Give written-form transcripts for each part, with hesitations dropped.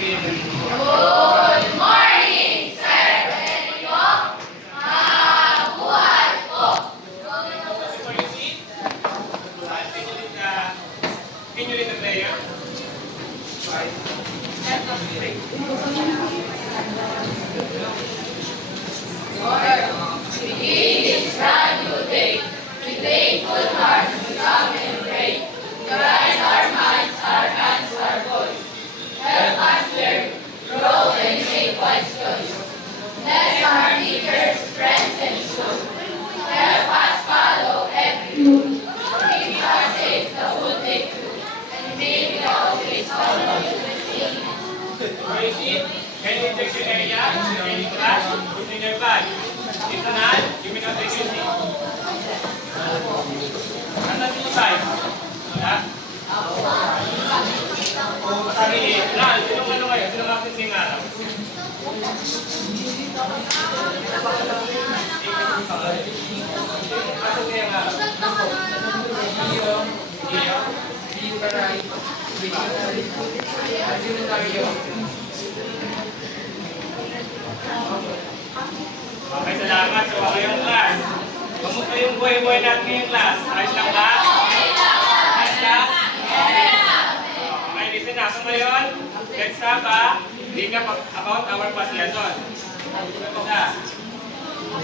Good morning, sir. Pwede po? Mabuhay po. Can you read the prayer? Let us pray. Lord, begin this brand new day. With thankful hearts we come and pray. Guide our minds, our hands, our voice. Help us learn, grow, and make wise choice. Bless our teachers, friends, and school. Help us follow every rule. Keep us safe the whole day through. And may we always follow you. Can you check your area, any class, put in your bag? If not, you may not take anything. Asan yung bag? Wala? Sarili. Sinong ano kayo? Sinong aking singaraw? Asan kaya nga? Okay, salamat sa kayong class. Kamusta yung buhay-buhay natin ngayong class? Ayos lang ba? Ayos lang? Okay, listen na. So ngayon, let's have a recap about our past lesson.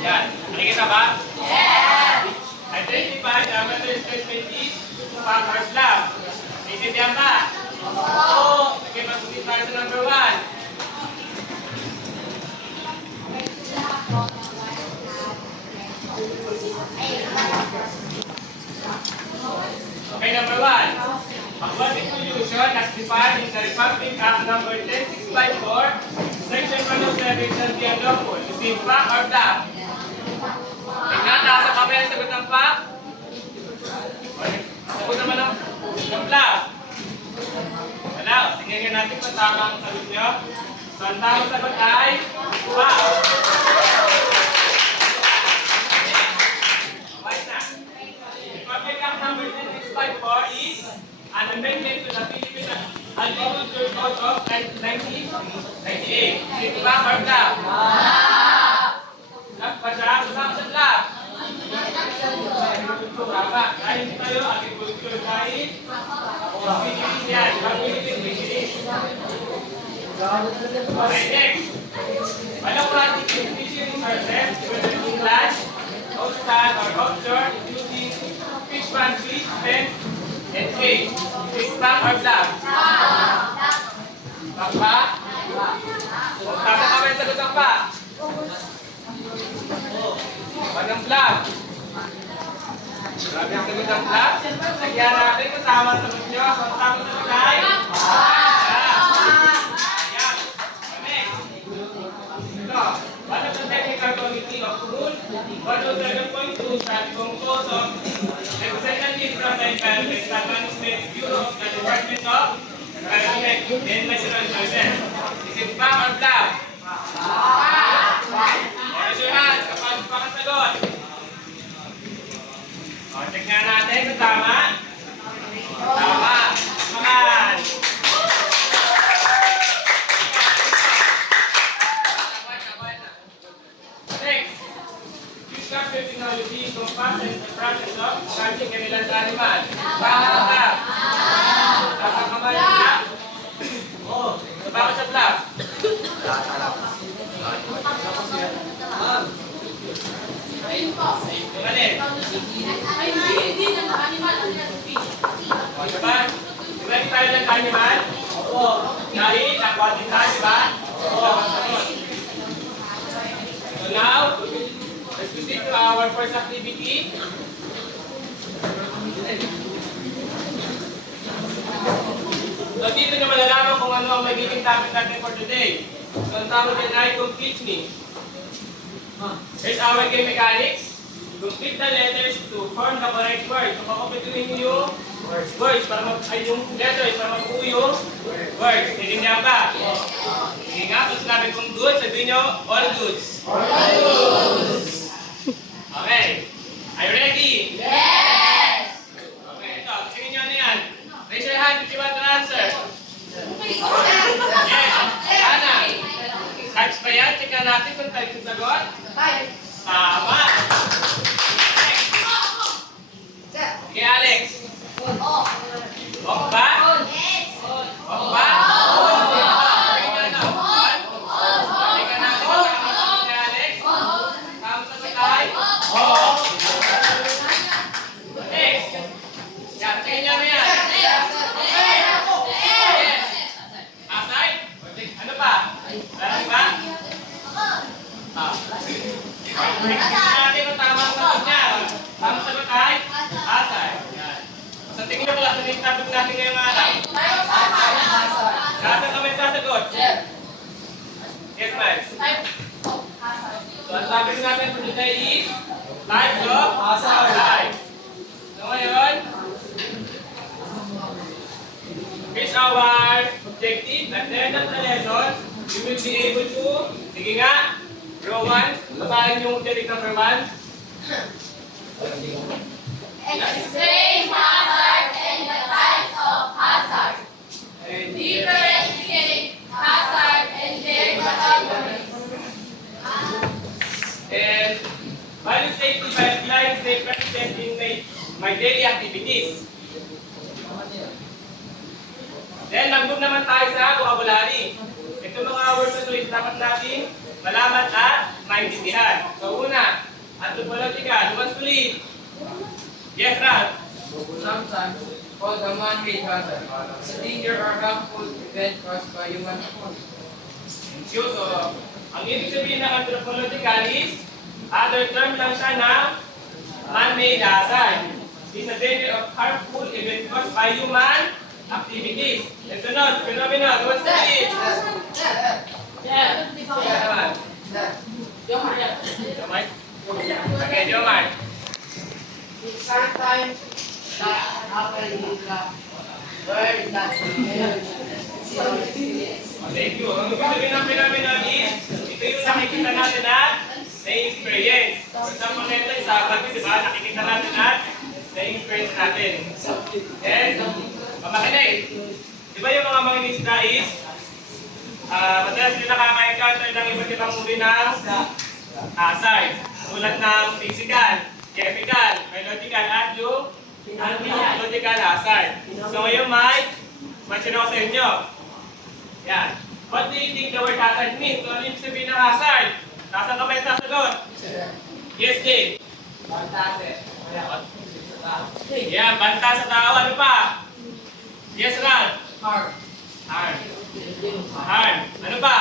Yan. Nakikita ba? Yes! Identify the method statement is backwards lab. Naintindihan ba? Oo! Okay, mag-ulit tayo sa number 1. Okay, number 1. Backward inclusion as defined in the Republic Act number 10654, Section 107 shall be unlawful. Is it fact or bluff? Tingnan, nasa kami ang sagot ng fact. Sagot naman ng bluff. Wala, tingnan nga natin kung tama ang sagot nyo. So, ang tamang sagot ay fact. Republic Act number 10654 is an amendment to the Philippine Agricultural Code of 1998. Is it fact or bluff? Bluff ba siya? Kasama sa bluff? Tama. Dahil hindi tayo agriculture dahil Philippines yan. Philippines. Okay, next. Walang practice fishing resources, whether in land, coastal, or offshore, including fish pantry, fence, and cage. Is fact or bluff? Fact ba? Nasa kamay ang sagot ng fact. Walang bluff. Grabe ang sagot ng bluff. Nagyan natin kung tama ang sagot nyo. Kung tama ang sagot ay one of the technical committee of rule 107.2 sabi kong cause of representative from the Environment and Management Bureau of the Department of Environment and Natural Resources. Is it fact or bluff? Raise your hands kapag pakasagot. O, check nga natin kung tama. Tama. Makan. Next, use capture technology encompasses the process of charging an ilang animal. Baka. Baka kamay ang bluff. Oo. So, baka sa bluff. Yung alin? Hindi na animal ang fish. O, diba? Ready tayo ng animal? Oo. Dahil, aquatic tayo, diba? Oo. So now, let's proceed to our first activity. So dito na malalaman kung ano ang magiging topic natin for today. So ang tawag yan ay complete me. Here's our game mechanics. Complete the letters to form the correct word. So pakumpletuhin niyo yung words para yung letters para mabuo yung words. Naintindihan ba? Sige nga, kung sinabi kong good, sabihin nyo all goods. All goods. Okay. Are you ready? Yes! Okay, ito. Tingin nyo ano yan. Raise your hand if you want to answer. Yes. natin kung type yung sagot. Type. Tama! Next. Okay, Alex. Off. Off ba? On. Off ba? Tingnan na. On? Tingnan natin kung tama sagot ni Alex. Tama sagot ay? Off. Next. Yan, tingnan mo yan. Yes. Aside? Ano pa? Lalaki ba? Tingnan natin kung tama ang sagot niya. Tama sagot ay? Aside. Yan. Sa tingin nyo pala, sa topic natin ngayong araw. Saan kami sasagot? Yes, ma'am. So, ang topic natin for today is types of aside. So, ngayon, here's our objective. At the end of the lesson, you will be able to, sige nga, Rowan, basahin yung objective number 1. Explain hazard and the types of hazard. Differentiate hazard and their categories. And value safety by applying safe practices in my daily activities. Then, nag-move naman tayo sa vocabulary. Ito mga words na ito is dapat natin malaman at maintindihan. So, una, anthropological, who wants to lead? Yes, Ralph. Sometimes called a man-made hazard. It's a danger or harmful event caused by human effort. So, ang ibig sabihin ng anthropological is, other term lang siya na man-made hazard. It's a danger of harmful event caused by human activities. And sunod, phenomenon, who wants to lead? Yeah, naman. Jomar? Okay, Jomar. Sometimes that happen in the world that Thank you. Ang ibig sabihin ng phenomenon is, ito yung nakikita natin at na-experience. For example, ito yung sa bagay, di ba? Nakikita natin at na-experience natin. And, pamakinig. Di ba yung mga mangingisda is, madalas nila nakaka-encounter ng iba't ibang uri ng hazard. Tulad ng physical, chemical, biological, at yung anti-biological hazard. So ngayon, Mike, question ako sa inyo. Yan. What do you think the word hazard means? So ano yung sabihin ng hazard? Nasaan ka ba yung sasagot? Yes, Dave. Yan, banta sa tao. Ano pa? Yes, Ralph. hard. Hard. Hard. Ano pa?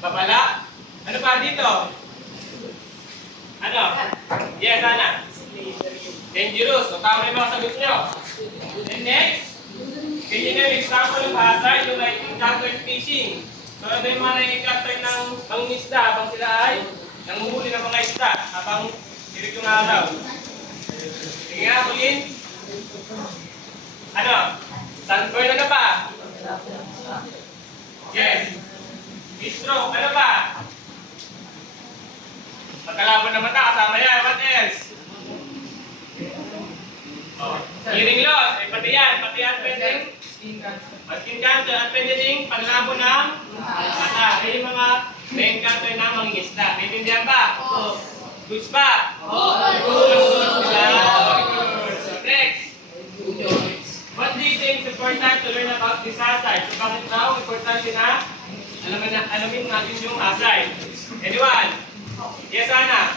Babala. Ano pa dito? Ano? Yes, Ana. Dangerous. So, tama yung mga sagot nyo. And next, can you give example of hazard you might encounter in fishing? So, ano yung mga na-encounter ng mangingisda habang sila ay nanguhuli ng mga isda habang hilig yung araw? Sige nga, Colin. Ano? Sunburn, ano pa? Yes. Stroke, ano pa? Pagkalabon ng mata, kasama yan. What else? Oh. Hearing loss, eh, pati yan pwedeng Skin cancer. skin cancer at pwede ding panlabo ng mata. Kaya yung mga na-encounter ng mangingisda. Maintindihan ba? Oo. Goods ba? Oo. Goods. Next. What do you think is important to learn about this hazard? So bakit daw importante na alamin natin yung hazard? Anyone? Yes, Ana?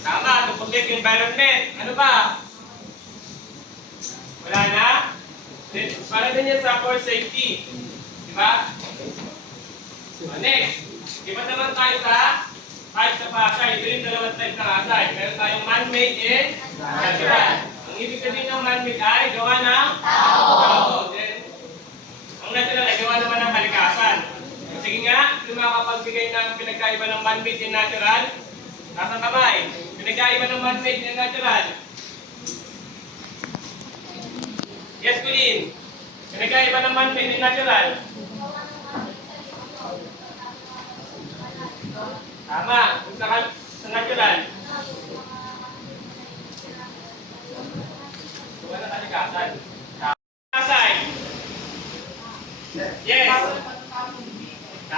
Tama, to protect the environment. Ano ba? Wala na? Para din yan sa for safety. Diba? Next. Iba naman tayo sa types of hazard. Ito yung dalawang type ng hazard. Meron tayong man-made and natural. Ang ibig sabihin ng man-made ay gawa ng tao. Then, ang natural ay gawa naman ng kalikasan. Sige nga, yung makapagbigay ng pinagkaiba ng man-made and natural, nasa kamay. Pinagkaiba ng man-made and natural. Yes, Colin. Pinagkaiba ng man-made and natural. Tama. Kung sa natural. Wala kalikasan. Kalikasan. Yes.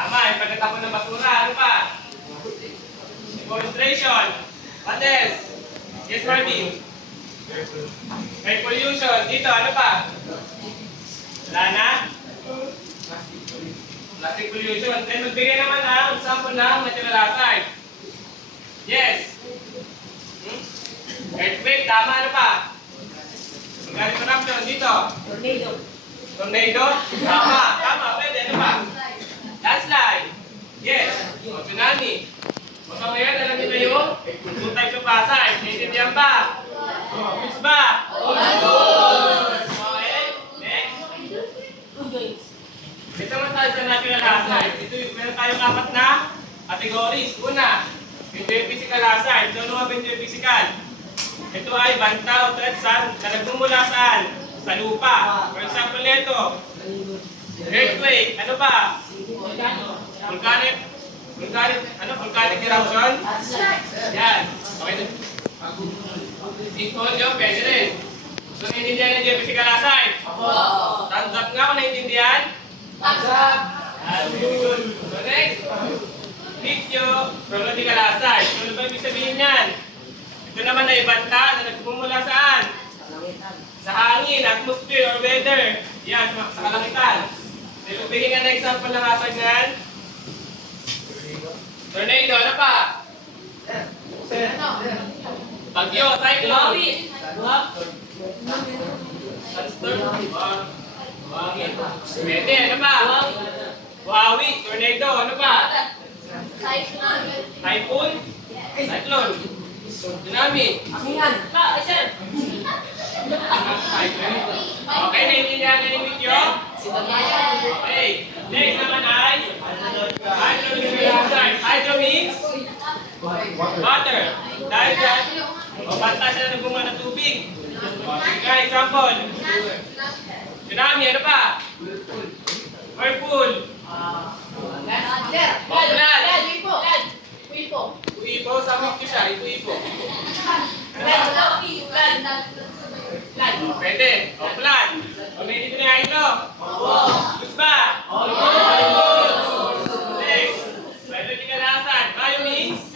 Tama, yung pagkatapon ng basura. Ano pa? Deforestation. What else? Yes, Marty. Air pollution. Dito, ano pa? Wala na? Plastic pollution. Then magbigay naman ng example ng material hazard. Yes. Earthquake. Tama, ano pa? Organic corruption. Dito. Tornado. Tama. Tama. Pwede. Ano pa? Landslide. Yes. O, tsunami. O, so ngayon, alam niyo na yung 2 types of hazard. Naintindihan ba? Which ba? Okay. Next. Ito naman tayo sa natural hazard. Ito yung meron tayong 4 na categories. Una, ito yung physical hazard. Ito naman ito yung physical. Ito ay banta o threat na nagmumula saan? Sa lupa. For example nito, earthquake. Ano ba? Volcanic eruption? Yan. Okay. Sinkhole yun, pwede rin. So, naiintindihan niyo yung physical hazard? Thumbs up nga kung naiintindihan? Very good. So, next. Meteorological hazard. So, ano ba ibig sabihin yan? Ito naman ay banta na nagmumula saan? Sa hangin, atmosphere, or weather. Yan, sa kalangitan. So, bigyan nga na example ng hazard yan. Tornado, ano pa? Bagyo, cyclone. Sandstorm. Buhangin. Pwede, ano pa? Buhawi, tornado, ano pa? Typhoon. Cyclone. Tsunami. Okay, naiintindihan na yung video? Okay. Next naman ay hydro hazard. Hydro means water. Dahil dyan, o banta siya na nagbunga ng tubig. Sige nga, example. Tsunami, ano pa? Whirlpool. Ipo, samit ko siya. Ipo. Pwede. O, plan. O, may dito na hydro. Gusto ba? Next. Biological hazard. Bio means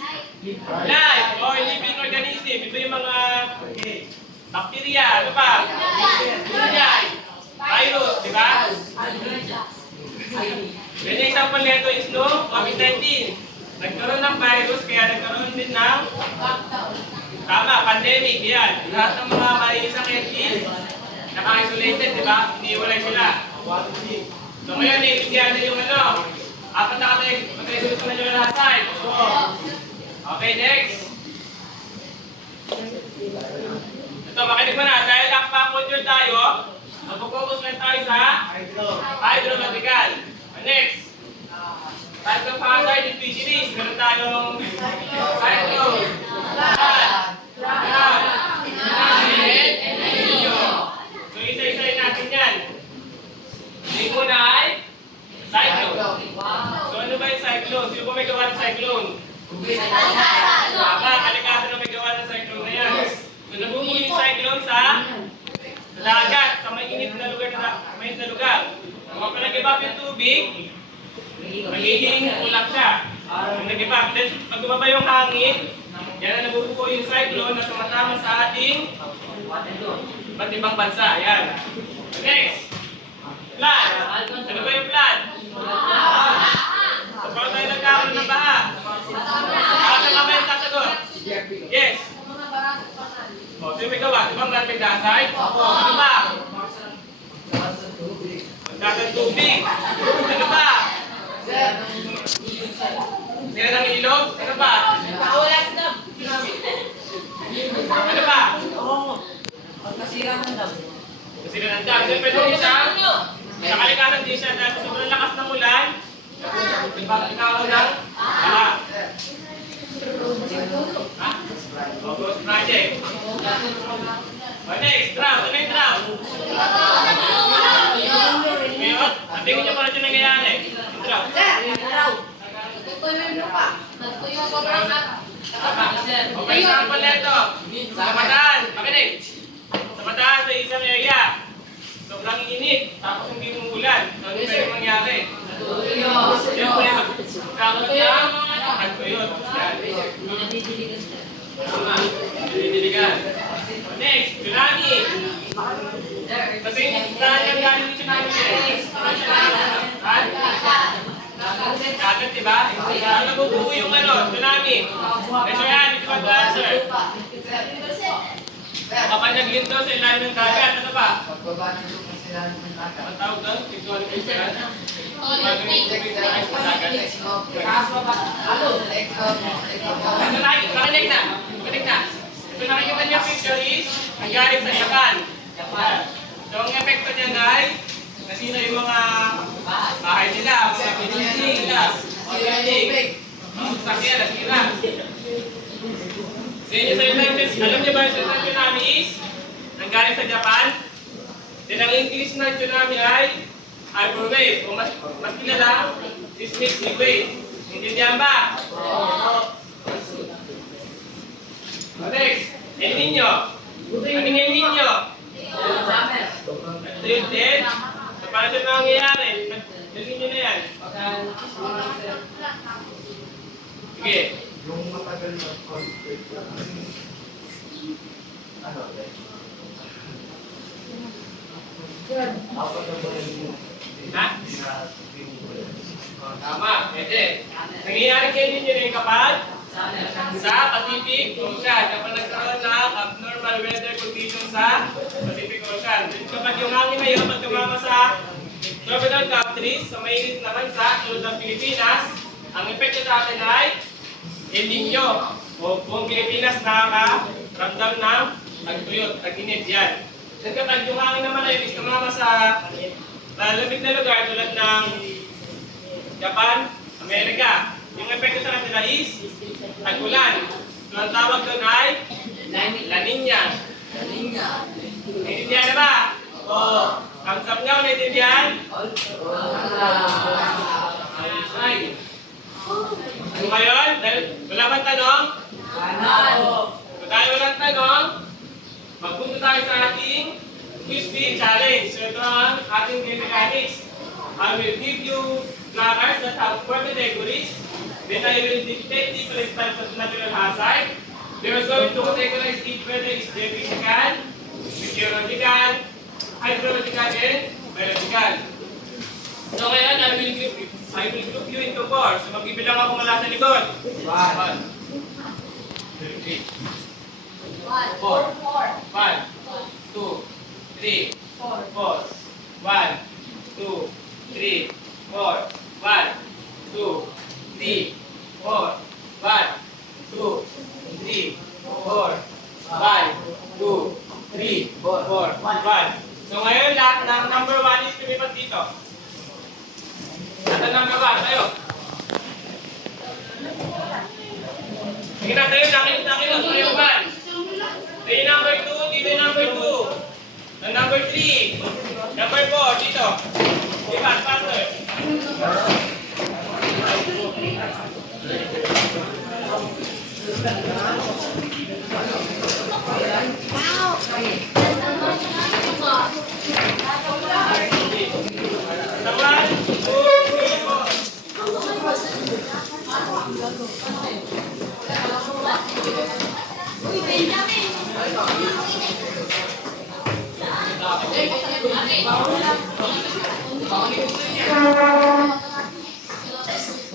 life or living organism. Ito yung mga bacteria. Ano pa? Fungi. Virus. Diba? Yung example nito is no COVID-19. Nagkaroon ng virus kaya nagkaroon din ng pandemic. Yan. Lahat ng mga maisakit is naka-isolated, di ba? Iniwalay sila. So ngayon, naiintindihan na yung ano. 4 na magkaisulit na yung hazard. Okay, next. Ito, makinig mo na. Dahil aquaculture tayo, mag-focus lang tayo sa hydrological. Next. Types of hazard in fisheries. Meron tayong cyclone, flood, drought, tsunami, and El-Nino. So, isa-isayin natin yan. Yung muna ay cyclone. So, ano ba yung cyclone? Sino ba may gawa ng cyclone? Tama, kalikasan na may gawa ng cyclone na yan. So, nabumuo yung cyclone sa dagat, sa may init na lugar. Kapag nag-ibab yung tubig, magiging ulap siya. Kung nag-ibab, then pag bumaba yung hangin, yan na nabubuo yung cyclone na tumatama sa ating iba't ibang bansa. Yan. Next. Flood. Ano ba yung flood? So, paano tayo nagkakaroon ng baha? Asa nga ba yung sasagot? Yes. O, sino may gawa? Di ba maraming dasay? Ano ba? Magdasang tubig. Ano ba? Sila ng ilog? Ano ba? Ano ba? Kasira ng dam. Kasira ng dam. Siyempre din siya. Sa kalikasan din siya dahil sa sobrang lakas ng ulan. Nagkakaroon ng baha. Ghost project. O next, drought. Ano yung drought? Ngayon, sabihin niyo pa rin yung nangyayari. Yung drought. Okay, example na ito. Sa Bataan, makinig. Sa Bataan, sa isang area. Sobrang init, tapos hindi umuulan. So, ano pwede mangyari? Siyempre, magkakaroon ng tagtuyot. Yan. Tama. Didiligan. Next, tsunami. Kasi saan ang galing yung tsunami niya? Saan? Dagat, diba? Saan nabubuo yung tsunami? Kasi yan, ito ba ito answer? Kapag naglinto sa ilalim ng dagat, ano ba? Ang tawag doon? Visualization? Makinig na. So nakikita niyo picture is ang galing sa Japan. So ang epekto niyan ay nasira yung mga bahay nila, mga building nila, mga building. Sasakyan, nasira. So yun yung alam niyo ba yung salita ng tsunami is ang galing sa Japan? Then ang English ng tsunami ay hyper wave o mas kilala seismic sea wave. Intindihan ba? Next, El Niño. Anong El Niño? Ito yung dead. So paano siya nangyayari? El Niño na yan. Sige. Yung matagal na conflict. Ha? Tama, pwede. Nangyayari kayo ninyo rin kapag sa Pacific Ocean. Kapag nagkaroon ng abnormal weather condition sa Pacific Ocean. Then kapag yung hangin na yun, pag tumama sa tropical countries, sa mainit na bansa, tulad ng Pilipinas, ang epekto sa atin ay El Niño. O kung Pilipinas nakakaramdam ng tagtuyot, tag-init yan. Then kapag yung hangin naman ay tumama sa lamig na lugar tulad ng Japan, Amerika, yung epekto sa kanila is tag-ulan. So ang tawag doon ay La Niña. Naintindihan na ba? Oo. Thumbs up nga, naintindihan? Ay. So ngayon, wala bang tanong? So dahil walang tanong, magpunta tayo sa ating quiz bee challenge. So ito ang ating game mechanics. I will give you placards that have 4 categories. Then I will dictate different types of natural hazard. We are going to categorize each whether it's physical, meteorological, hydrological, and biological. So ngayon, I will group you into 4. So magbibilang ako mula sa likod. 1, 2, 3, 4, 1, 2, 3, 4, 1, 2, 3, 4, 1, 2, 3, 4, 1, 2, 3, 4, 1, 2, 3, 4, 1. So ngayon lahat ng number 1 is lumipat dito. Lahat ng number 1, tayo. Sige na tayo, nakita tayo 1. Tayo number 2, dito yung number 2. Number 3, number 4, dito. Lipat, faster. Naman, 2, 3, 4.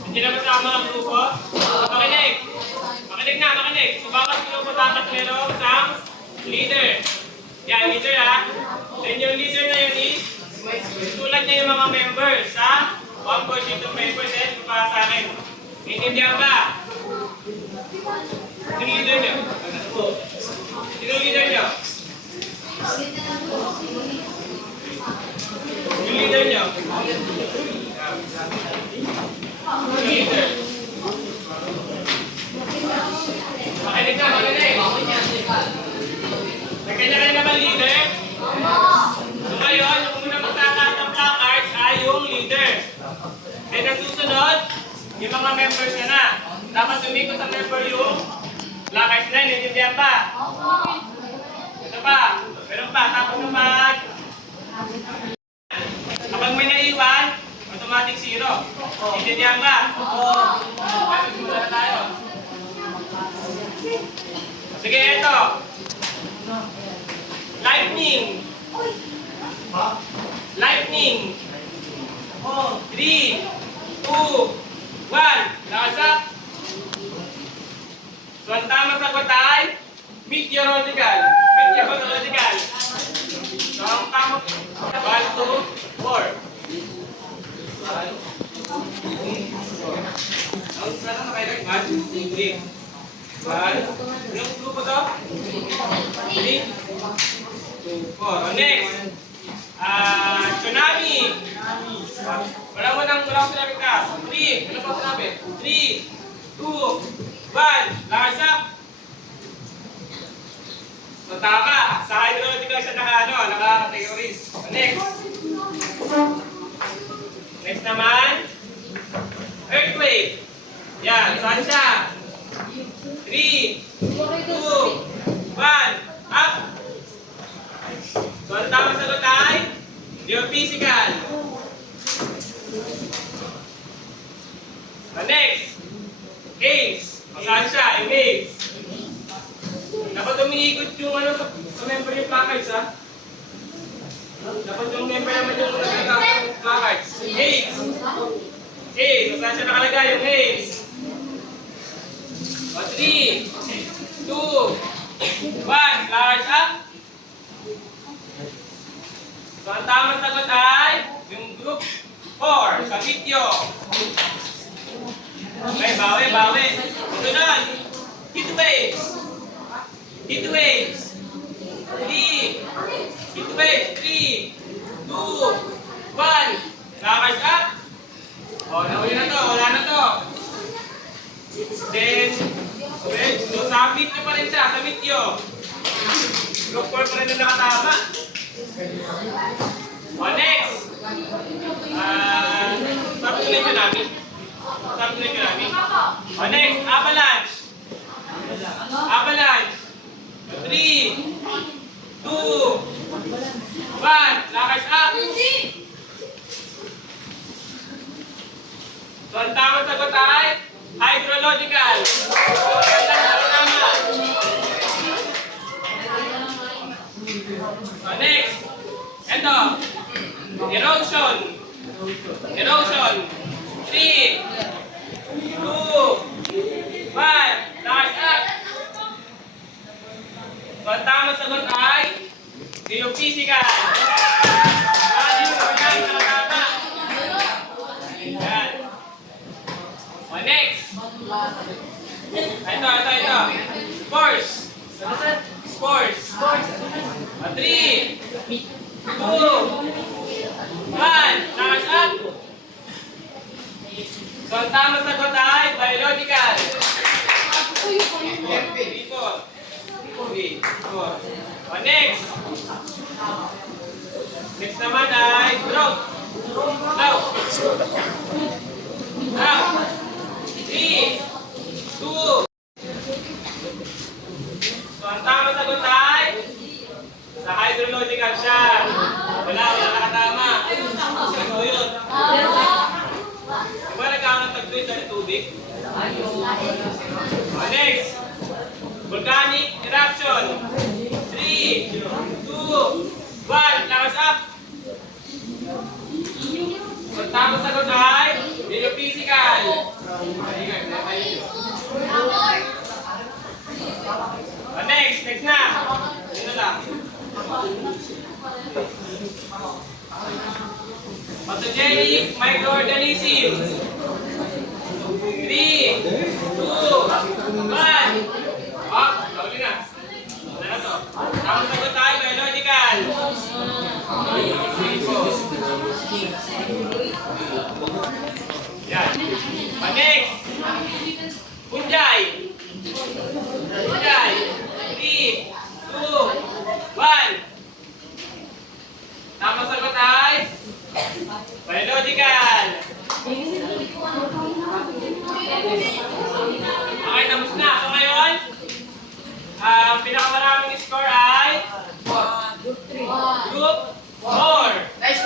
Hindi na masama ang grupo. Makinig. Makinig. So bawat grupo dapat merong isang leader. Yan, leader ha. Then yung leader na yun is, sulat niya yung mga members sa one portion of paper then para sa akin. Intindihan ba? Yung leader niyo. Yung leader niyo. Yung leader niyo. Leader. Makinig na. Nagkanya-kanya naman leader? So ngayon, yung unang magtakas ng placards ay yung leader. Then ang susunod, yung mga members niya na. Dapat tumikot sa member yung placards na yun. Intindihan pa? Ito pa. Meron pa. Tapos kapag may naiwan, automatic 0. Intindihan ba? Okay, magsimula na tayo. Sige, ito. Lightning. Lightning. 3, 2, 1. Lakas up. So, ang tamang sagot ay meteorological. Meteorological. So, ang tamang 1, 2, 4. Ang sana nakailag 1, 2, 3. 1. Ilang grupo to? 3, 2, 4. Next. Tsunami. Wala mo nang sinabi ka. 3. Ano pa sinabi? 3, 2, 1. Lakas up. So, tama. Sa hydrological siya naka-categories. Next. Next naman. Earthquake. Yan. Saan siya? 3, 2, 1. Up. So, ang tamang sagot ay geophysical. Next. Haze. Saan siya? Yung haze. Dapat umiikot yung sa member yung placards, ha? Dapat yung member naman yung placards. Haze. Haze. Saan siya nakalagay? Yung haze. 3, 2, 1. Large up. So, ang tamang sagot ay yung group 4 sa video. Okay, bawi. Sunod. Heat waves. Heat waves. 3. Heat waves. 3, 2, 1. Large up. Nawala na to. Wala na to. Then, okay. So, submit nyo pa rin siya. Submit nyo. Group 4 pa rin na nakatama. Next. Sabi ko na namin. Next. Avalanche. Avalanche. 3, 2, 1. Lakers up. So, ang tamang sagot ay hydrological. Next. Ito. Erosion. 3, 2, 1. Lakas up. So, ang tamang sagot ay geophysical. Next. Ito. Sports. 3, 2, 1. Lakas up. So, ang tamang sagot ay biological. 3, 4. Next. Next naman ay drought. 3, 2. So, ang tamang sagot ay sa hydrological siya. Wala nakatama. Ganito yun. Diba nagkakaroon tagtuit sa tubig? Next. Volcanic eruption. 3, 2, 1. Lakas up. So, ang tamang sagot ay geophysical. Next na. Ito lang. Pathogenic microorganisms. 3, 2, 1. Lawali na. Wala na to. Tamang sagot tayo, biological. Yan. Next. Fungi. 3, 2, 1. Tamang sagot ay biological. Okay, tapos na. So ngayon, ang pinakamaraming score ay Group 4. Nice.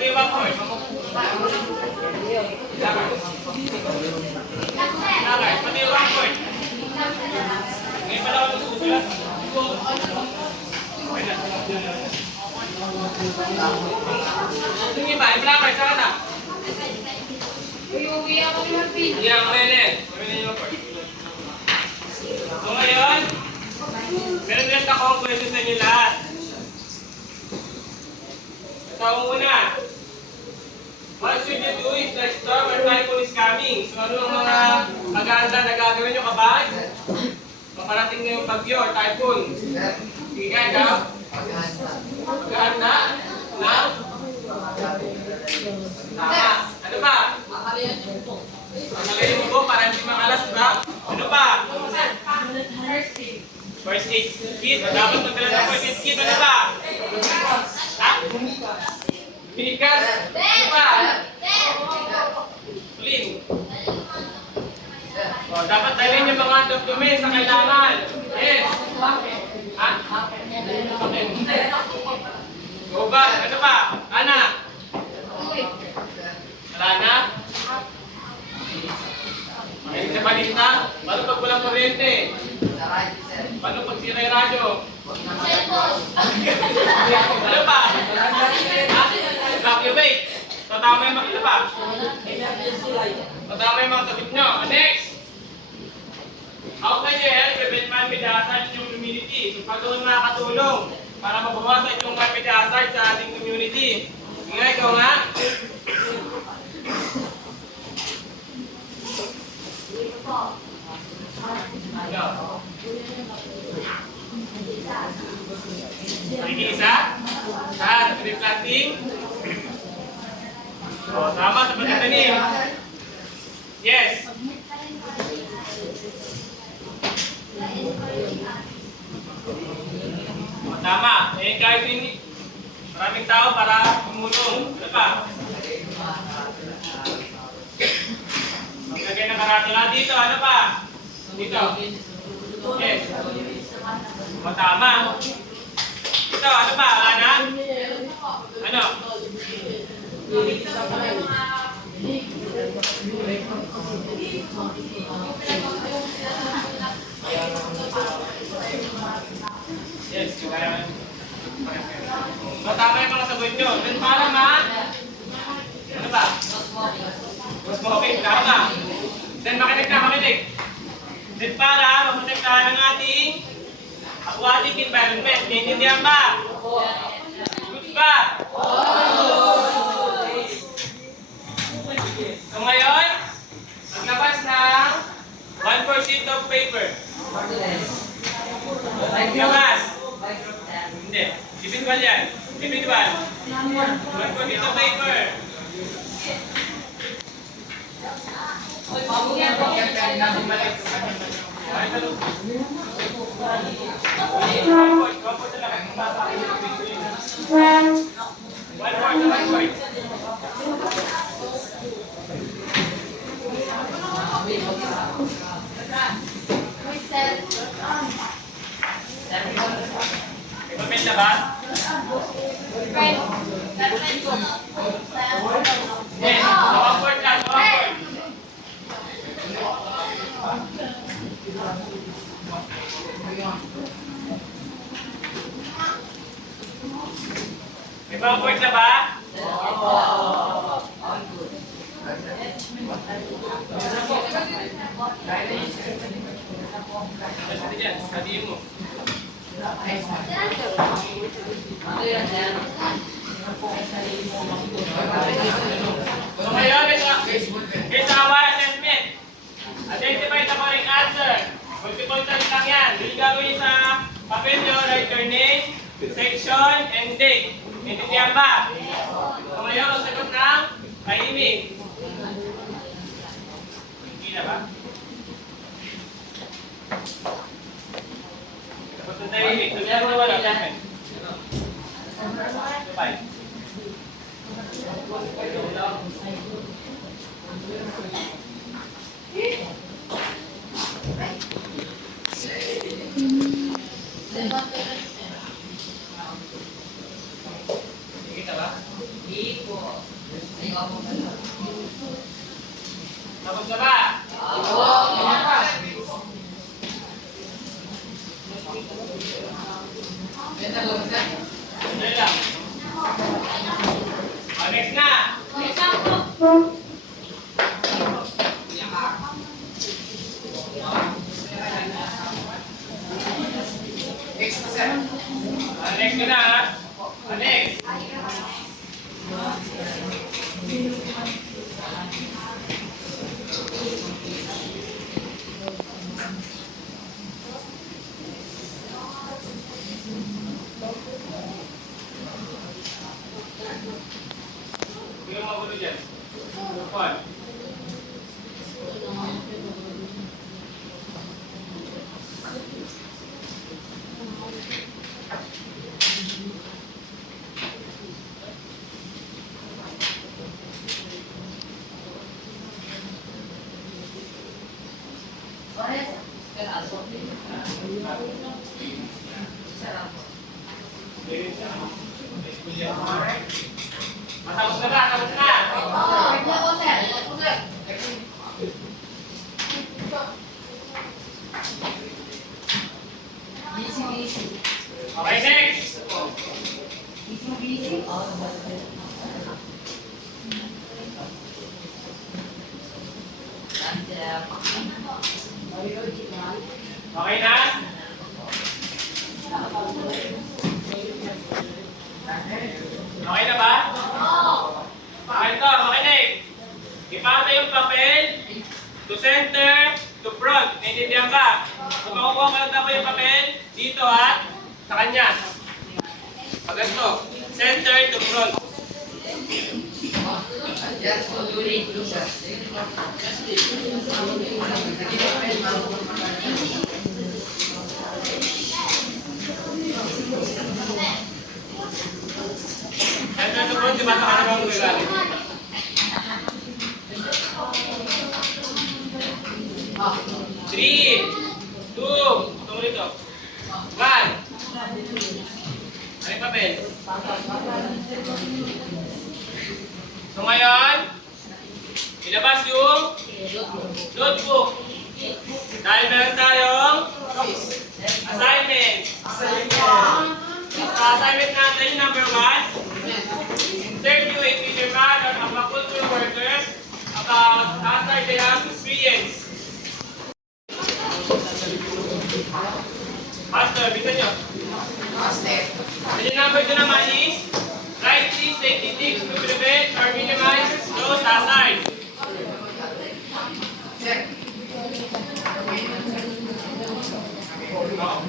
Pati yung backboard. Lakay. Pati yung backboard. Ngayon pala ako nagsusulat. Sige ba? Yung lakay. Saan na? Uy, ako ni Marvin. Hindi ako rin eh. So ngayon, meron din ako ang question sa inyo lahat. Ito ang una. What should you do if the storm or typhoon is coming? So ano ang mga pag-aanda na gagawin nyo kapag paparating na yung bagyo or typhoon? Sige ka, ikaw? Pag-aanda na? Tama. Ano ba? Pagkagaling mo po para hindi makalas, ba? Ano pa? First aid kit. Dapat magdala ng first aid kit. Ano ba? Ha? Bigas. Ano pa? Clean. O, dapat dalhin yung mga documents na kailangan. Yes. Ha? Go back. Ano pa? Ana? Wala na? Mahilig sa balita? Paano pag walang kuryente? Paano pag sira yung radyo? Ano pa? Evacuate. Tatama yung mga pa. Tatama yung mga sagot nyo. Next! How can you help prevent climate hazard in your community? So pagawin makakatulong para mabawasan yung climate hazard sa ating community. Nga, ikaw nga. Isa? Tree planting? O, tama sa pagkatanim. Yes. O, tama. Eh, kahit hindi, maraming tao para tumulong. Ano pa? Maglagay ng karatula dito. Ano pa? Dito. Yes. O, tama. Ito, ano pa? Ana? Ano? Yes, yung kaya. O, tama yung mga sagot nyo. Then para ano ba? Smoking. Tama. Then makinig. Then para maprotektahan ang ating aquatic environment. Naiintindihan ba? Good ba? So ngayon, maglabas ng 1/4 sheet of paper. Maglabas. Hindi. Individual yan. Individual. 1/4 sheet of paper. Ipapenda ba? Yes, awkward lang, awkward. May awkward na ba? Hadiin mo. So ngayon, it's our assessment. Identify the correct answer. Multiple choice lang yan. Yung gagawin sa papel nyo, write your name, section, and date. Intindihan ba? So ngayon, ang sagot ng tahimik. Hindi na ba? Sagot ng tahimik. Sabihan mo wala. Bye. Kita ba? Tapos na ba? Sandali lang. Next na. Next ko na ha. Next. Hindi mo magulo dyan. Juan. Matapos na ba? Tapos na. Okay, next. Okay na? Okay na ba? Okay to, makinig. Ipasa yung papel to center, to front. Naintindihan ba? Kung makukuha ko lang tapos yung papel, dito ha, sa kanya. Pag ganito, center to front. Center to front, diba sa kanya bang gagawin? Three, two, tungkol ito. One. Ano yung papel? So ngayon, ilabas yung notebook. Dahil meron tayong assignment. Sa assignment natin, number 1, interview a teacher man or aquaculture worker about hazard they have experience. Master, bitan nyo. And the number 2 naman is write 3 safety tips to prevent or minimize those hazards.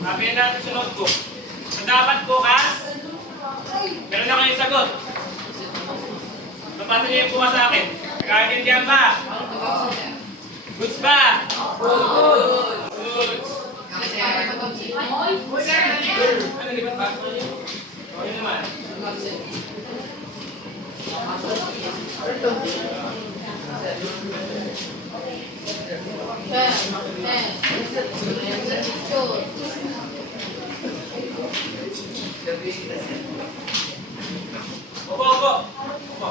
Sabihin natin sa notebook. Kung dapat bukas, meron na kayong sagot. Napasa niyo yung bukas sa akin. Nagkakaintindihan ba? Goods ba? Goods. Ano lipat ba? Okay naman. Opo, opo. Opo.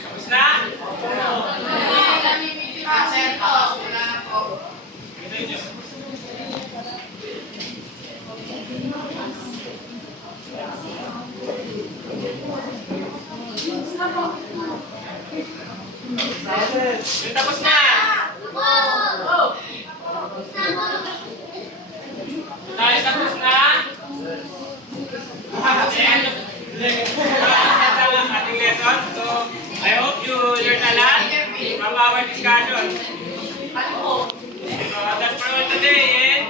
Tapos na? Hintayin nyo. Tapos na! Tayo tapos na? Ating lesson. So, I hope you learn a lot from our discussion. So, that's for all today.